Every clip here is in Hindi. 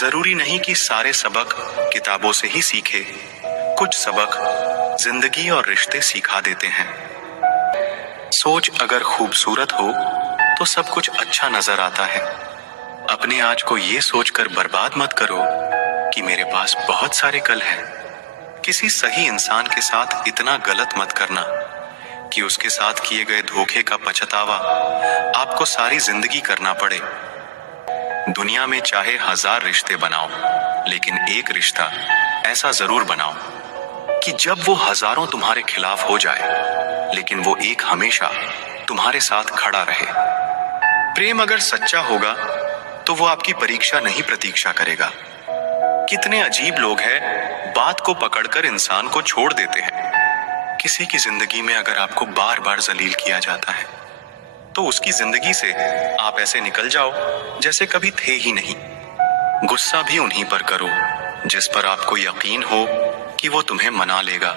जरूरी नहीं कि सारे सबक किताबों से ही सीखे, कुछ सबक जिंदगी और रिश्ते सिखा देते हैं। सोच अगर खूबसूरत हो तो सब कुछ अच्छा नजर आता है। अपने आज को ये सोचकर बर्बाद मत करो कि मेरे पास बहुत सारे कल हैं। किसी सही इंसान के साथ इतना गलत मत करना कि उसके साथ किए गए धोखे का पछतावा आपको सारी जिंदगी करना पड़े। दुनिया में चाहे 1000 रिश्ते बनाओ, लेकिन एक रिश्ता ऐसा जरूर बनाओ कि जब वो हजारों तुम्हारे खिलाफ हो जाए, लेकिन वो एक हमेशा तुम्हारे साथ खड़ा रहे। प्रेम अगर सच्चा होगा तो वो आपकी परीक्षा नहीं प्रतीक्षा करेगा। कितने अजीब लोग हैं, बात को पकड़कर इंसान को छोड़ देते हैं। किसी की जिंदगी में अगर आपको बार बार जलील किया जाता है तो उसकी जिंदगी से आप ऐसे निकल जाओ जैसे कभी थे ही नहीं। गुस्सा भी उन्हीं पर करो जिस पर आपको यकीन हो कि वो तुम्हें मना लेगा।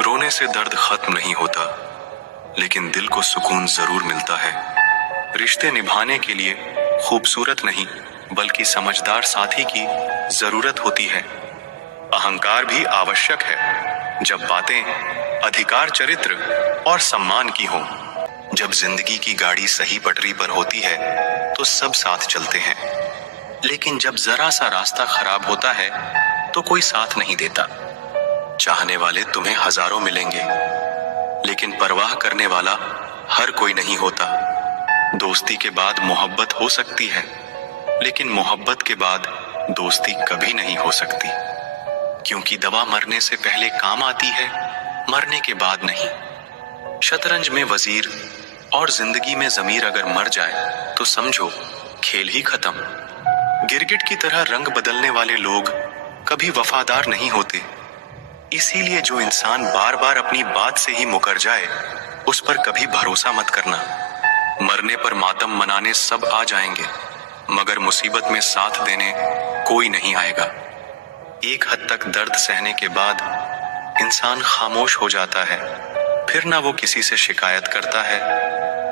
रोने से दर्द खत्म नहीं होता, लेकिन दिल को सुकून जरूर मिलता है। रिश्ते निभाने के लिए खूबसूरत नहीं बल्कि समझदार साथी की जरूरत होती है। अहंकार भी आवश्यक है जब बातें अधिकार, चरित्र और सम्मान की हो। जब जिंदगी की गाड़ी सही पटरी पर होती है तो सब साथ चलते हैं, लेकिन जब जरा सा रास्ता खराब होता है तो कोई साथ नहीं देता। चाहने वाले तुम्हें हजारों मिलेंगे, लेकिन परवाह करने वाला हर कोई नहीं होता। दोस्ती के बाद मोहब्बत हो सकती है, लेकिन मोहब्बत के बाद दोस्ती कभी नहीं हो सकती, क्योंकि दवा मरने से पहले काम आती है, मरने के बाद नहीं। शतरंज में वजीर और जिंदगी में जमीर अगर मर जाए तो समझो खेल ही खत्म। गिरगिट की तरह रंग बदलने वाले लोग कभी वफादार नहीं होते। इसीलिए जो इंसान बार बार अपनी बात से ही मुकर जाए उस पर कभी भरोसा मत करना। मरने पर मातम मनाने सब आ जाएंगे, मगर मुसीबत में साथ देने कोई नहीं आएगा। एक हद तक दर्द सहने के बाद इंसान खामोश हो जाता है। फिर ना वो किसी से शिकायत करता है,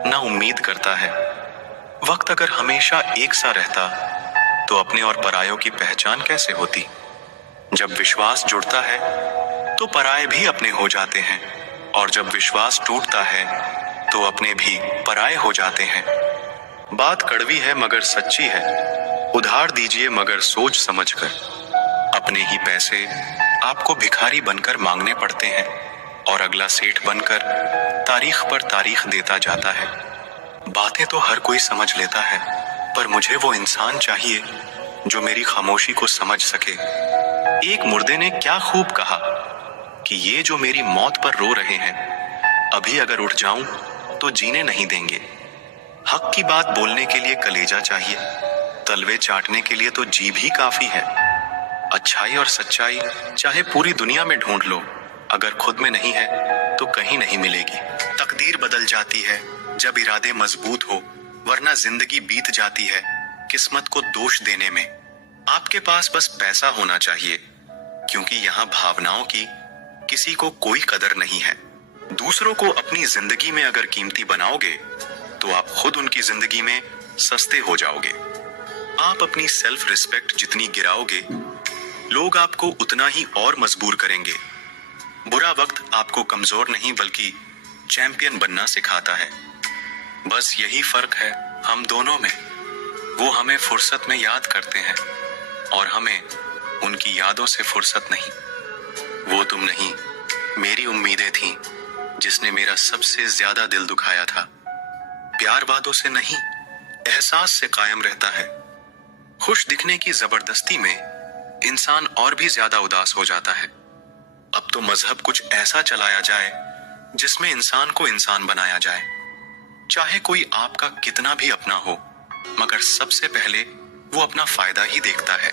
ना उम्मीद करता है। वक्त अगर हमेशा एक सा रहता तो अपने और परायों की पहचान कैसे होती। जब विश्वास जुड़ता है तो पराये भी अपने हो जाते हैं, और जब विश्वास टूटता है तो अपने भी पराये हो जाते हैं। बात कड़वी है मगर सच्ची है, उधार दीजिए मगर सोच समझकर। अपने ही पैसे आपको भिखारी बनकर मांगने पड़ते हैं, और अगला सेठ बनकर तारीख पर तारीख देता जाता है। बातें तो हर कोई समझ लेता है, पर मुझे वो इंसान चाहिए जो मेरी खामोशी को समझ सके। एक मुर्दे ने क्या खूब कहा कि ये जो मेरी मौत पर रो रहे हैं, अभी अगर उठ जाऊं तो जीने नहीं देंगे। हक की बात बोलने के लिए कलेजा चाहिए, तलवे चाटने के लिए तो जीभ ही काफी है। अच्छाई और सच्चाई चाहे पूरी दुनिया में ढूंढ लो, अगर खुद में नहीं है तो कहीं नहीं मिलेगी। तकदीर बदल जाती है जब इरादे मजबूत हो, वरना जिंदगी बीत जाती है किस्मत को दोष देने में। आपके पास बस पैसा होना चाहिए, क्योंकि यहाँ भावनाओं की किसी को कोई कदर नहीं है। दूसरों को अपनी जिंदगी में अगर कीमती बनाओगे तो आप खुद उनकी जिंदगी में सस्ते हो जाओगे। आप अपनी सेल्फ रिस्पेक्ट जितनी गिराओगे, लोग आपको उतना ही और मजबूर करेंगे। बुरा वक्त आपको कमजोर नहीं बल्कि चैंपियन बनना सिखाता है। बस यही फर्क है हम दोनों में। वो हमें फुर्सत में याद करते हैं और हमें उनकी यादों से फुर्सत नहीं। वो तुम नहीं, मेरी उम्मीदें थीं जिसने मेरा सबसे ज्यादा दिल दुखाया था। प्यार वादों से नहीं, एहसास से कायम रहता है। खुश दिखने की जबरदस्ती में इंसान और भी ज्यादा उदास हो जाता है। अब तो मजहब कुछ ऐसा चलाया जाए जिसमें इंसान को इंसान बनाया जाए। चाहे कोई आपका कितना भी अपना हो, मगर सबसे पहले वो अपना फायदा ही देखता है।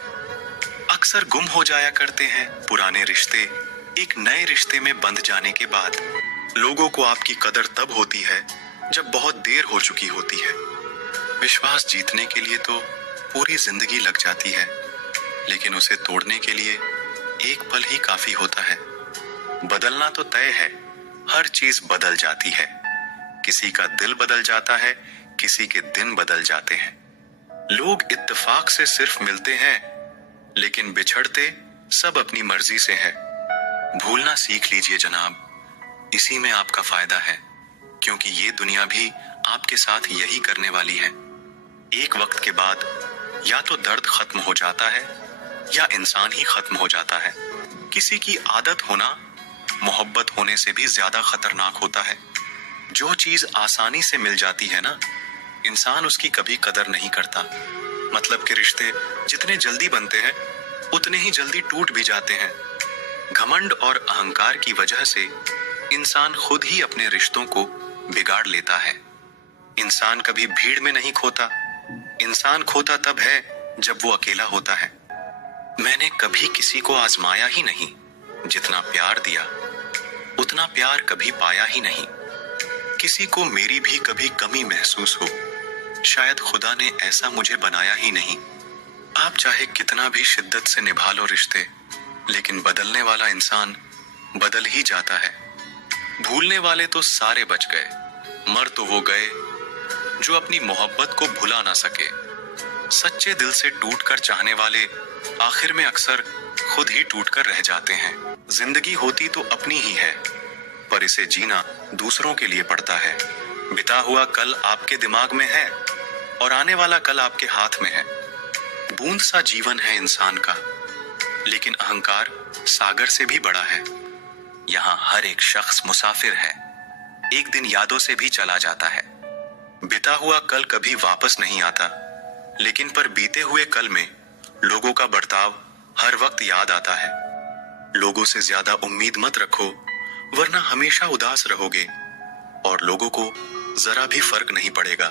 अक्सर गुम हो जाया करते हैं पुराने रिश्ते। एक नए रिश्ते में बंध जाने के बाद लोगों को आपकी कदर तब होती है जब बहुत देर हो चुकी होती है। विश्वास जीतने के लिए तो पूरी जिंदगी लग जाती है, लेकिन उसे तोड़ने के लिए एक पल ही काफी होता है। बदलना तो तय है, हर चीज बदल जाती है। किसी का दिल बदल जाता है, किसी के दिन बदल जाते हैं। लोग इत्तेफाक से सिर्फ मिलते हैं लेकिन बिछड़ते सब अपनी मर्जी से है। भूलना सीख लीजिए जनाब, इसी में आपका फायदा है, क्योंकि ये दुनिया भी आपके साथ यही करने वाली है। एक वक्त के बाद या तो दर्द खत्म हो जाता है या इंसान ही खत्म हो जाता है। किसी की आदत होना मोहब्बत होने से भी ज्यादा खतरनाक होता है। जो चीज आसानी से मिल जाती है ना, इंसान उसकी कभी कदर नहीं करता। मतलब के रिश्ते जितने जल्दी बनते हैं उतने ही जल्दी टूट भी जाते हैं। घमंड और अहंकार की वजह से इंसान खुद ही अपने रिश्तों को बिगाड़ लेता है। इंसान कभी भीड़ में नहीं खोता, इंसान खोता तब है जब वो अकेला होता है। मैंने कभी किसी को आजमाया ही नहीं, जितना प्यार दिया उतना प्यार कभी पाया ही नहीं। किसी को मेरी भी कभी कमी महसूस हो, शायद खुदा ने ऐसा मुझे बनाया ही नहीं। आप चाहे कितना भी शिद्दत से निभा लो रिश्ते, लेकिन बदलने वाला इंसान बदल ही जाता है। भूलने वाले तो सारे बच गए, मर तो वो गए जो अपनी मोहब्बत को भुला ना सके। सच्चे दिल से टूटकर चाहने वाले आखिर में अक्सर खुद ही टूटकर रह जाते हैं। जिंदगी होती तो अपनी ही है, पर इसे जीना दूसरों के लिए पड़ता है। बिता हुआ कल आपके दिमाग में है और आने वाला कल आपके हाथ में है। बूंद सा जीवन है इंसान का, लेकिन अहंकार सागर से भी बड़ा है। यहाँ हर एक शख्स मुसाफिर है, एक दिन यादों से भी चला जाता है। बिता हुआ कल कभी वापस नहीं आता, लेकिन पर बीते हुए कल में लोगों का बर्ताव हर वक्त याद आता है। लोगों से ज्यादा उम्मीद मत रखो, वरना हमेशा उदास रहोगे और लोगों को जरा भी फर्क नहीं पड़ेगा।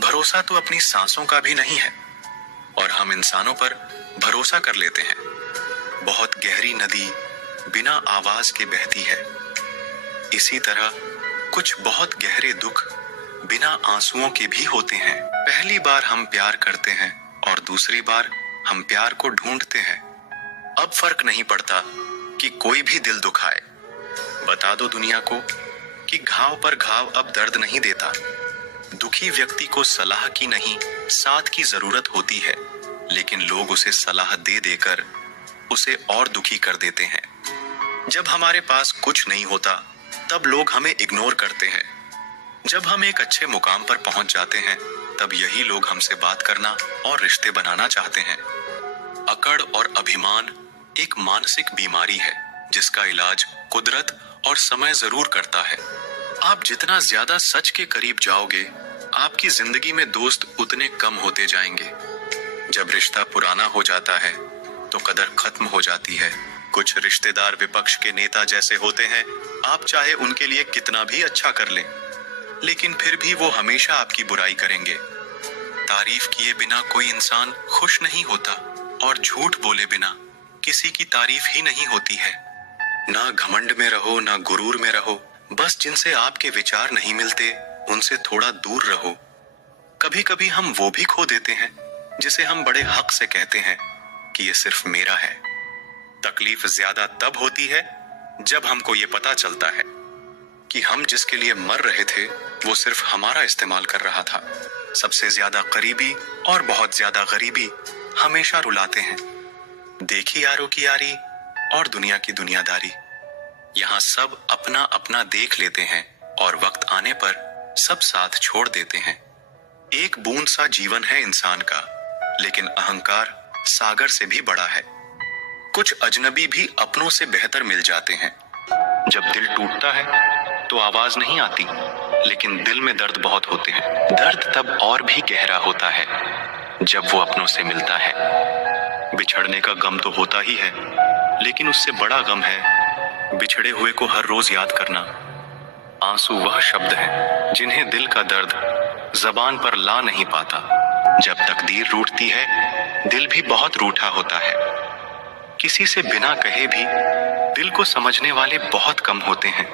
भरोसा तो अपनी सांसों का भी नहीं है और हम इंसानों पर भरोसा कर लेते हैं। बहुत गहरी नदी बिना आवाज के बहती है, इसी तरह कुछ बहुत गहरे दुख बिना आंसुओं के भी होते हैं। पहली बार हम प्यार करते हैं और दूसरी बार हम प्यार को ढूंढते हैं। अब फर्क नहीं पड़ता कि कोई भी दिल दुखाए। बता दो दुनिया को कि घाव पर घाव अब दर्द नहीं देता। दुखी व्यक्ति को सलाह की नहीं, साथ की जरूरत होती है, लेकिन लोग उसे सलाह दे देकर उसे और दुखी कर देते हैं। जब हमारे पास कुछ नहीं होता तब लोग हमें इग्नोर करते हैं। जब हम एक अच्छे मुकाम पर पहुंच जाते हैं तब यही लोग हमसे बात करना और रिश्ते बनाना चाहते हैं। अकड़ और अभिमान एक मानसिक बीमारी है जिसका इलाज कुदरत और समय जरूर करता है। आप जितना ज्यादा सच के करीब जाओगे, आपकी जिंदगी में दोस्त उतने कम होते जाएंगे। जब रिश्ता पुराना हो जाता है तो कदर खत्म हो जाती है। कुछ रिश्तेदार विपक्ष के नेता जैसे होते हैं, आप चाहे उनके लिए कितना भी अच्छा कर लें, लेकिन फिर भी वो हमेशा आपकी बुराई करेंगे। तारीफ किए बिना कोई इंसान खुश नहीं होता और झूठ बोले बिना किसी की तारीफ ही नहीं होती है। ना घमंड में रहो, ना गुरूर में रहो, बस जिनसे आपके विचार नहीं मिलते उनसे थोड़ा दूर रहो। कभी कभी हम वो भी खो देते हैं जिसे हम बड़े हक से कहते हैं कि ये सिर्फ मेरा है। तकलीफ ज्यादा तब होती है जब हमको ये पता चलता है कि हम जिसके लिए मर रहे थे वो सिर्फ हमारा इस्तेमाल कर रहा था। सबसे ज्यादा करीबी और बहुत ज्यादा गरीबी हमेशा रुलाते हैं। देखी यारों की यारी और दुनिया की दुनियादारी, यहाँ सब अपना अपना देख लेते हैं और वक्त आने पर सब साथ छोड़ देते हैं। एक बूंद सा जीवन है इंसान का, लेकिन अहंकार सागर से भी बड़ा है। कुछ अजनबी भी अपनों से बेहतर मिल जाते हैं। जब दिल टूटता है तो आवाज नहीं आती, लेकिन दिल में दर्द बहुत होते हैं। दर्द तब और भी गहरा होता है जब वो अपनों से मिलता है। बिछड़ने का गम तो होता ही है, लेकिन उससे बड़ा गम है बिछड़े हुए को हर रोज याद करना। आंसू वह शब्द हैं जिन्हें दिल का दर्द जबान पर ला नहीं पाता। जब तकदीर रूठती है, दिल भी बहुत रूठा होता है। किसी से बिना कहे भी दिल को समझने वाले बहुत कम होते हैं।